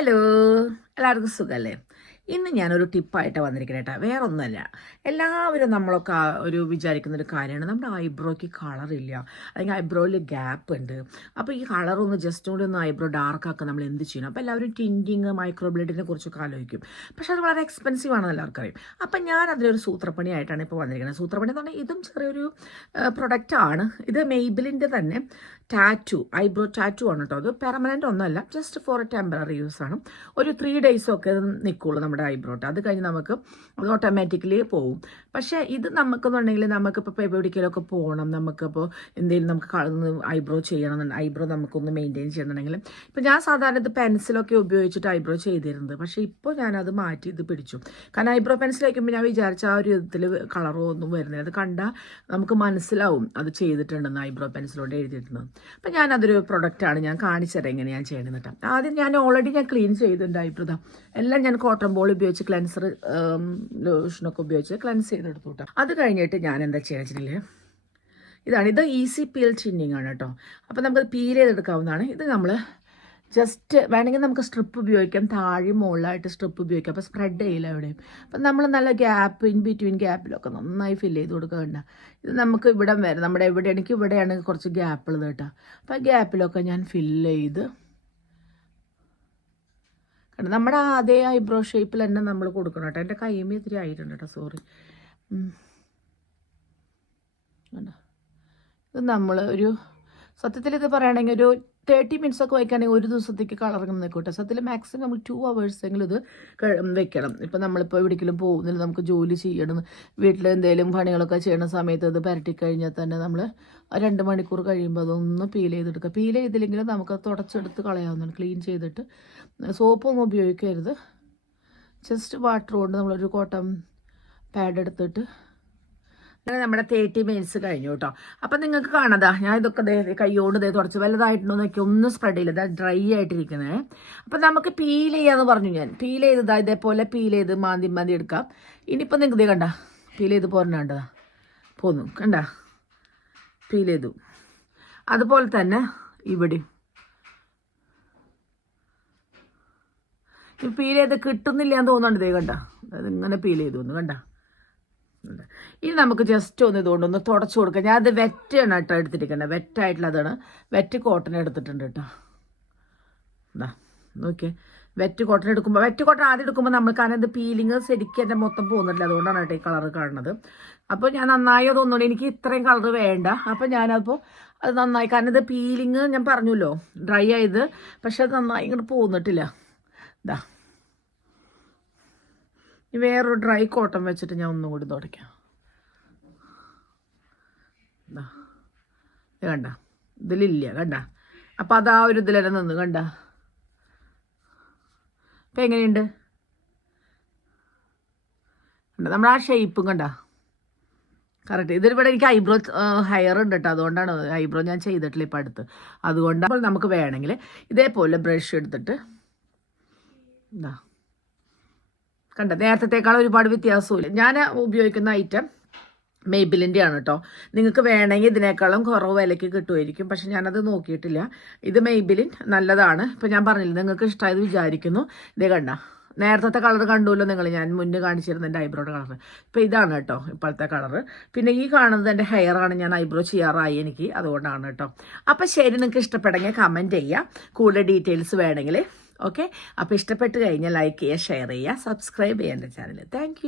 Hello, എല്ലാവർക്കും സുഖമല്ലേ? ഇന്ന് ഞാനൊരു ടിപ്പായിട്ട് വന്നിരിക്കുന്നത് കേട്ടോ. വേറെ ഒന്നുമല്ല, എല്ലാവരും നമ്മളൊക്കെ ഒരു വിചാരിക്കുന്നൊരു കാര്യമാണ്, നമ്മുടെ ഐബ്രോയ്ക്ക് കളറില്ല, അല്ലെങ്കിൽ ഐബ്രോയിൽ ഗ്യാപ്പ് ഉണ്ട്. അപ്പോൾ ഈ കളറൊന്ന് ജസ്റ്റ് കൂടി ഒന്ന് ഐബ്രോ ഡാർക്കാക്കാൻ നമ്മൾ എന്ത് ചെയ്യണം? അപ്പോൾ എല്ലാവരും ടിൻറ്റിങ്, മൈക്രോബ്ലേഡിനെ കുറിച്ചൊക്കെ ആലോചിക്കും. പക്ഷേ അത് വളരെ എക്സ്പെൻസീവ് ആണെന്ന് എല്ലാവർക്കും അറിയും. അപ്പം ഞാൻ അതിലൊരു സൂത്രപ്പണിയായിട്ടാണ് ഇപ്പോൾ വന്നിരിക്കുന്നത്. സൂത്രപ്പണി എന്ന് പറഞ്ഞാൽ ഇതും ചെറിയൊരു പ്രൊഡക്റ്റാണ്. ഇത് മെയ്ബിലിൻ്റെ തന്നെ ഐബ്രോ ടാറ്റു ആണ് കേട്ടോ. അത് പെർമനൻ്റ് ഒന്നുമല്ല, just for A temporary use ആണ്. ഒരു 3 ഡേയ്സൊക്കെ നിൽക്കുള്ളൂ നമ്മുടെ ഐബ്രോട്ട്. അത് കഴിഞ്ഞ് നമുക്ക് അത് ഓട്ടോമാറ്റിക്കലി പോവും. പക്ഷേ ഇത് നമുക്കെന്നുണ്ടെങ്കിൽ നമുക്കിപ്പോൾ എവിടേക്കെങ്കിലുമൊക്കെ പോകണം, നമുക്കിപ്പോൾ എന്തെങ്കിലും നമുക്ക് ഐബ്രോ ചെയ്യണം, ഐബ്രോ നമുക്കൊന്ന് മെയിൻറ്റെയിൻ ചെയ്യണമെന്നുണ്ടെങ്കിൽ ഇപ്പോൾ ഞാൻ സാധാരണ ഇത് പെൻസിലൊക്കെ ഉപയോഗിച്ചിട്ട് ഐബ്രോ ചെയ്തിരുന്നത്. പക്ഷേ ഇപ്പോൾ ഞാനത് മാറ്റി ഇത് പിടിച്ചു. കാരണം ഐബ്രോ പെൻസിൽ വയ്ക്കുമ്പോൾ ഞാൻ വിചാരിച്ച ആ ഒരു വിധത്തിൽ കളറോ ഒന്നും വരുന്നില്ല. അത് കണ്ടാൽ നമുക്ക് മനസ്സിലാവും അത് ചെയ്തിട്ടുണ്ടെന്ന്, ഐബ്രോ പെൻസിലോട് എഴുതിയിട്ടുണ്ടെന്ന്. അപ്പം ഞാനതൊരു പ്രൊഡക്റ്റാണ്, ഞാൻ കാണിച്ചുതരാം എങ്ങനെ ഞാൻ ചെയ്യണമെന്ന് കേട്ടോ. ആദ്യം ഞാൻ ഓൾറെഡി ക്ലീൻ ചെയ്തിട്ടുണ്ട് ഐബ്രോ. എല്ലാം ഞാൻ കോട്ടൺ ബോൾ ഉപയോഗിച്ച് ക്ലെൻസർ ലോഷനൊക്കെ ഉപയോഗിച്ച് ക്ലെൻസ് ചെയ്തെടുത്തു കേട്ടോ. അത് കഴിഞ്ഞിട്ട് ഞാൻ എന്താ ചെയ്യുക, ഇത് ഈസി പീൽ ടിന്നിങ് ആണ് കേട്ടോ. അപ്പോൾ നമുക്ക് പീൽ ചെയ്തെടുക്കാവുന്നതാണ്. ഇത് നമ്മൾ ജസ്റ്റ് വേണമെങ്കിൽ നമുക്ക് സ്ട്രിപ്പ് ഉപയോഗിക്കാം, താഴെ മുകളിലായിട്ട് സ്ട്രിപ്പ് ഉപയോഗിക്കാം. അപ്പോൾ സ്പ്രെഡ് ചെയ്യില്ല എവിടെയും. അപ്പം നമ്മൾ നല്ല ഗ്യാപ്പ്, ഇൻ ബിറ്റ്വീൻ ഗ്യാപ്പിലൊക്കെ നന്നായി ഫില്ല് ചെയ്ത് കൊടുക്കുക. ഇത് നമുക്ക് ഇവിടെ വരെ നമ്മുടെ എനിക്ക് ഇവിടെയാണ് കുറച്ച് ഗ്യാപ്പുള്ളത് കേട്ടോ. അപ്പോൾ ആ ഗ്യാപ്പിലൊക്കെ ഞാൻ ഫില്ല് ചെയ്ത് നമ്മുടെ അതേ ഐബ്രോ ഷേപ്പിൽ തന്നെ നമ്മൾ കൊടുക്കണം കേട്ടോ. എൻ്റെ കൈമ ഇത്തിരി ആയിട്ടുണ്ട് കേട്ടോ, സോറി. ഇത് നമ്മൾ സത്യത്തിൽ ഇത് പറയുകയാണെങ്കിൽ ഒരു 30 മിനിറ്റ്സ് ഒക്കെ വയ്ക്കുകയാണെങ്കിൽ ഒരു ദിവസത്തേക്ക് കളറിങ്ങനെ നിൽക്കട്ടെ. സത്യത്തിൽ മാക്സിമം നമ്മൾ 2 hours ഇത് വെക്കണം. ഇപ്പം നമ്മളിപ്പോൾ എവിടേക്കെങ്കിലും പോകുന്നില്ല, നമുക്ക് ജോലി ചെയ്യണം, വീട്ടിൽ എന്തെങ്കിലും പണികളൊക്കെ ചെയ്യണ സമയത്ത് അത് പരട്ടിക്കഴിഞ്ഞാൽ തന്നെ നമ്മൾ 2 മണിക്കൂർ കഴിയുമ്പോൾ അതൊന്ന് പീൽ ചെയ്തെടുക്കുക. പീൽ ചെയ്തില്ലെങ്കിലും നമുക്ക് തുടച്ചെടുത്ത് കളയാവുന്നതാണ്. ക്ലീൻ ചെയ്തിട്ട് സോപ്പൊന്നും ഉപയോഗിക്കരുത്. ജസ്റ്റ് വാട്ടർ കൊണ്ട് നമ്മളൊരു കോട്ടൺ പാഡ് എടുത്തിട്ട് നമ്മുടെ 30 മിനിറ്റ്സ് കഴിഞ്ഞു കേട്ടോ. അപ്പം നിങ്ങൾക്ക് കാണാതാ, ഞാൻ ഇതൊക്കെ കൈയോട് തുടച്ച് വലുതായിട്ടുണ്ടോ എന്നൊക്കെ ഒന്നും സ്പ്രെഡ് ചെയ്യില്ല, ഡ്രൈ ആയിട്ടിരിക്കുന്നത്. അപ്പം നമുക്ക് പീൽ ചെയ്യാന്ന് പറഞ്ഞു. ഞാൻ പീൽ ചെയ്തതാ, ഇതേപോലെ പീൽ ചെയ്ത് മാന്തി എടുക്കാം. ഇനിയിപ്പം നിങ്ങൾക്ക് കണ്ട പീൽ ചെയ്ത് പോരണേണ്ടതാ പോന്നു, കണ്ട പീൽ ചെയ്തു. അതുപോലെ തന്നെ ഇവിടെ പീൽ ചെയ്ത് കിട്ടുന്നില്ല എന്ന് തോന്നുന്നുണ്ട്. കണ്ട അത് ഇങ്ങനെ പീൽ ചെയ്തു ഒന്ന്, കണ്ട. ഇനി നമുക്ക് ജസ്റ്റ് ഒന്ന് ഇതുകൊണ്ടൊന്ന് തുടച്ചു കൊടുക്കാം. ഞാൻ അത് വെറ്റാണ് കേട്ടോ എടുത്തിരിക്കുന്നത്, വെറ്റായിട്ടുള്ളതാണ്. വെറ്റ് കോട്ടൺ എടുത്തിട്ടുണ്ട് കേട്ടോ. എന്താ നോക്കിയേ, വെറ്റ് കോട്ടൺ എടുക്കുമ്പോൾ, വെറ്റ് കോട്ടൺ ആദ്യം എടുക്കുമ്പോൾ നമ്മൾ കാരണം ഇത് പീലിങ് ശരിക്കും എൻ്റെ മൊത്തം പോകുന്നില്ല, അതുകൊണ്ടാണ് കേട്ടോ ഈ കളർ കാണുന്നത്. അപ്പോൾ ഞാൻ നന്നായി അതൊന്നുകൂടി, എനിക്ക് ഇത്രയും കളർ വേണ്ട. അപ്പോൾ ഞാനപ്പോൾ അത് നന്നായി, കാരണം ഇത് പീലിങ് ഞാൻ പറഞ്ഞല്ലോ ഡ്രൈ ആയത്, പക്ഷെ അത് നന്നായി ഇങ്ങോട്ട് പോകുന്നിട്ടില്ല. ഇതാ വേറൊരു ഡ്രൈ കോട്ടൺ വെച്ചിട്ട് ഞാൻ ഒന്നും കൂടി തുടയ്ക്കാം. ഇത് കണ്ട, ഇതിലില്ല കണ്ട. അപ്പം അത് ആ ഒരു ഇതിലെല്ലാം നിന്ന് കണ്ട. അപ്പം എങ്ങനെയുണ്ട് കണ്ട, നമ്മുടെ ആ ഷേപ്പും കണ്ട കറക്റ്റ്. ഇതിലിവിടെ എനിക്ക് ഐബ്രോ ഹെയർ ഉണ്ട് കേട്ടോ, അതുകൊണ്ടാണ് ഐബ്രോ ഞാൻ ചെയ്തിട്ടില്ല ഇപ്പം അടുത്ത്. അതുകൊണ്ടാണ് നമുക്ക് വേണമെങ്കിൽ ഇതേപോലെ ബ്രഷ് എടുത്തിട്ട് എന്താ കണ്ട, നേരത്തേക്കാൾ ഒരുപാട് വ്യത്യാസമില്ല. ഞാൻ ഉപയോഗിക്കുന്ന ഐറ്റം മെയ്ബിലിൻ്റെ ആണ് കേട്ടോ. നിങ്ങൾക്ക് വേണമെങ്കിൽ ഇതിനേക്കാളും കുറവ് വിലയ്ക്ക് കിട്ടുമായിരിക്കും, പക്ഷെ ഞാനത് നോക്കിയിട്ടില്ല. ഇത് മെയ്ബിലിൻ നല്ലതാണ്. ഇപ്പം ഞാൻ പറഞ്ഞില്ല, നിങ്ങൾക്ക് ഇഷ്ടമായത് വിചാരിക്കുന്നു. ഇതേ കണ്ട, നേരത്തെ കളർ കണ്ടുമല്ലോ നിങ്ങൾ, ഞാൻ മുന്നേ കാണിച്ചിരുന്ന എൻ്റെ ഐബ്രോയുടെ കളർ. ഇപ്പോൾ ഇതാണ് കേട്ടോ ഇപ്പോഴത്തെ കളർ. പിന്നെ ഈ കാണുന്നത് എൻ്റെ ഹെയറാണ്, ഞാൻ ഐബ്രോ ചെയ്യാറായി എനിക്ക്, അതുകൊണ്ടാണ് കേട്ടോ. അപ്പം ശരി, നിങ്ങൾക്ക് ഇഷ്ടപ്പെടുമെങ്കിൽ കമൻറ്റ് ചെയ്യുക, കൂടുതൽ ഡീറ്റെയിൽസ് വേണമെങ്കിൽ. ഓക്കെ, അപ്പോൾ ഇഷ്ടപ്പെട്ട് കഴിഞ്ഞാൽ ലൈക്ക് ചെയ്യുക, ഷെയർ ചെയ്യുക, സബ്സ്ക്രൈബ് ചെയ്യുക എൻ്റെ ചാനൽ. താങ്ക്